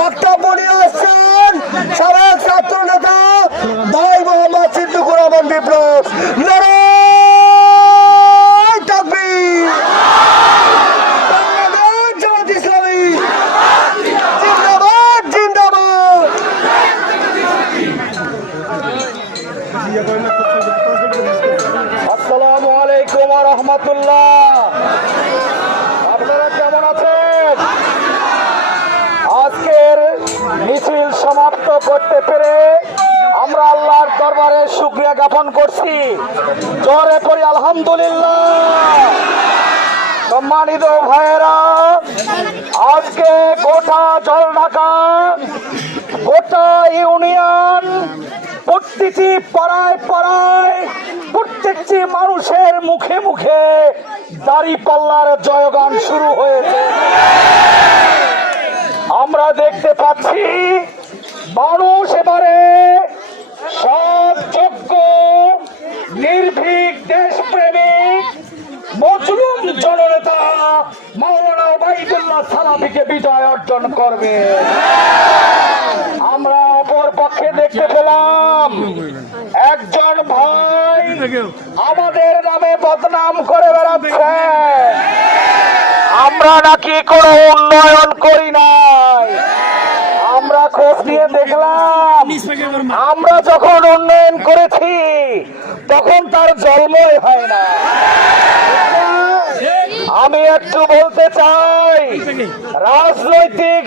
বক্তব্য নিয়ে আসছেন সাবেক ছাত্র নেতা ভাই মোহাম্মদ সিদ্দিকুর রহমান বিপ্লব। নারায়ে তাকবীর। বাংলাদেশ জামাত ইসলামী জিন্দাবাদ জিন্দাবাদ। আসসালামু আলাইকুম ওয়া রাহমাতুল্লাহ। আপনারা কেমন আছেন? আজকের মিছিল সমাপ্ত করতে পেরে আমরা আল্লাহর দরবারে শুকরিয়া জ্ঞাপন করছি। জোরে করি আলহামদুলিল্লাহ। সম্মানিত ভাইয়েরা, আজকে গোটা জলঢাকা, গোটা ইউনিয়ন, প্রতিটি পাড়ায় পাড়ায়, প্রত্যেকটি মানুষের মুখে মুখে দাঁড়িপাল্লার জয়গান শুরু হয়েছে। আমরা দেখতে পাচ্ছি মানুষ এবারে সৎ, যোগ্য, নির্ভীক, দেশপ্রেমিক, মজলুম জননেতা মাওলানা ওবাইদুল্লাহ সালাফিকে বিজয় অর্জন করবে। আমরা অপর পক্ষে দেখতে পেলাম একজন ভাই আমাদের নামে বদনাম করে বেড়াচ্ছে, আমরা নাকি কোনো উন্নয়ন করি নাই। আমরা খোঁজ নিয়ে দেখলাম আমরা যখন উন্নয়ন করেছি তখন তার জন্মই হয় না। আমি একটু বলতে চাই, রাজনৈতিক